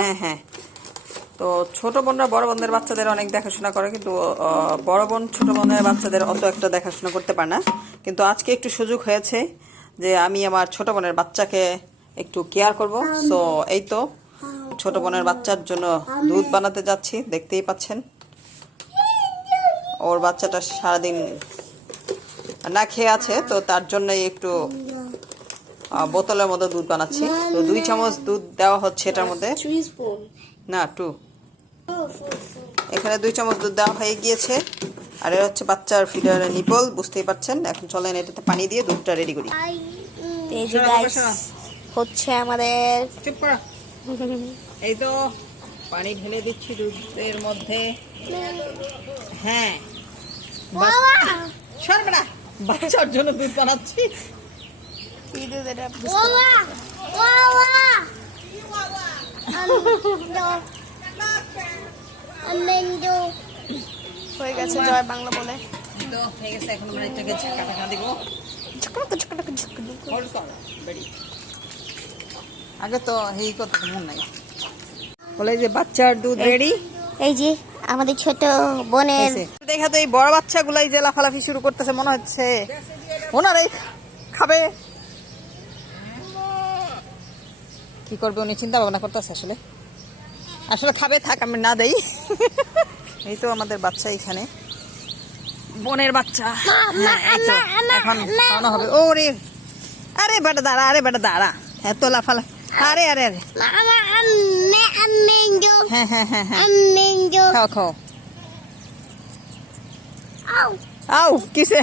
হ্যাঁ হ্যাঁ। তো ছোট বোনরা বড় বোনদের বাচ্চাদের অনেক দেখাশোনা করে কিন্তু বড় বোন ছোট বোনের বাচ্চাদের অত একটা দেখাশোনা করতে পারে না। কিন্তু আজকে একটু সুযোগ হয়েছে যে আমি আমার ছোট বোনের বাচ্চাকে একটু কেয়ার করব। সো এই তো ছোট বোনের বাচ্চার জন্য দুধ বানাতে যাচ্ছি দেখতেই পাচ্ছেন। ওর বাচ্চাটা সারাদিন না খেয়ে আছে তো তার জন্যই একটু বোতলের মধ্যে দুধ বানাচ্ছি। তো দুই চামচ দুধ দেওয়া হচ্ছে এটার মধ্যে। না টু এখানে দুই চামচ দুধ দেওয়া হয়ে গিয়েছে। আর এটা হচ্ছে বাচ্চার ফিডারের নিপল বুঝতেই পারছেন? এখন চলেন এটাতে পানি দিয়ে দুধটা রেডি করি। এই যে গাইস হচ্ছে আমাদের চুপ করা। এই তো পানি ঢেলে দিচ্ছি দুধের মধ্যে। হ্যাঁ। বাচ্চার জন্য দুধ বানাচ্ছি। এটা হয়ে গেছে জয় বাংলা বলে। হয়ে গেছে এখন আমরা এটাকে ঝাঁকা দিব? আগে তো এই কথা মন নাই। বলে যে বাচ্চার দুধ রেডি এই যে আমাদের ছোট বোনের দেখা তো এই বড় বাচ্চাগুলাই যে লাফালাফি শুরু করতেছে মনে হচ্ছে। ওনারাই খাবে। কি করবে উনি চিন্তা ভাবনা করতেছে আসলে। আসলে খাবে থাক আমি না দেই। এই তো আমাদের বাচ্চা এখানে। বোনের বাচ্চা। হ্যাঁ, এখন খাওয়ানো হবে। ও রে আরে বেটা দাঁড়া আরে বেটা দাঁড়া। এত লাফালা। আরে আরে আরে। হ্যাঁ হ্যাঁ হ্যাঁ হ্যাঁ। খাও খাও। আউ। কিসে?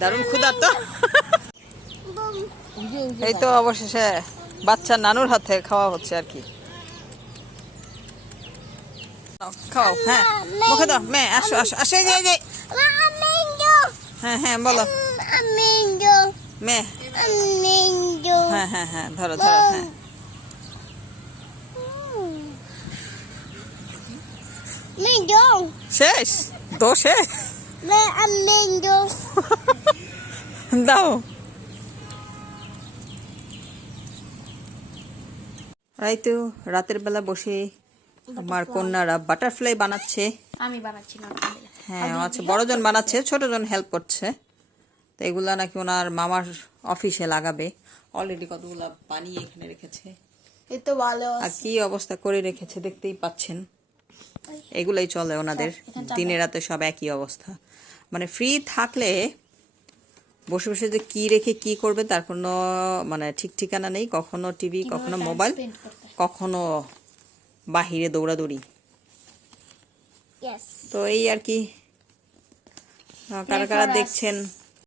দারুণ ক্ষুধার তো এই তো অবশেষে বাচ্চা নানুর হাতে খাওয়া হচ্ছে আর কি। খাও হ্যাঁ মুখে দাও মে আসো আসো আসো যে, যে। হ্যাঁ হ্যাঁ বলো। হ্যাঁ হ্যাঁ হ্যাঁ ধরো ধরো হ্যাঁ। শেষ শেষ। দাও। এই তো রাতের বেলা বসে আমার কন্যারা বাটারফ্লাই বানাচ্ছে। আমি বানাচ্ছি না হ্যাঁ আচ্ছা বড়জন বানাচ্ছে ছোটজন হেল্প করছে। তো এগুলা নাকি ওনার মামার অফিসে লাগাবে। অলরেডি কতগুলা বানিয়ে এখানে রেখেছে। এই তো ভালো আর কি অবস্থা করে রেখেছে দেখতেই পাচ্ছেন। এগুলাই চলে ওনাদের। দিনে রাতে সব একই অবস্থা। মানে ফ্রি থাকলে বসে বসে যে কি রেখে কি করবে তার কোনো মানে ঠিক ঠিকানা নেই। কখনো টিভি কখনো মোবাইল কখনো বাহিরে দৌড়াদৌড়ি। তো এই আর কি। কারা কারা দেখছেন?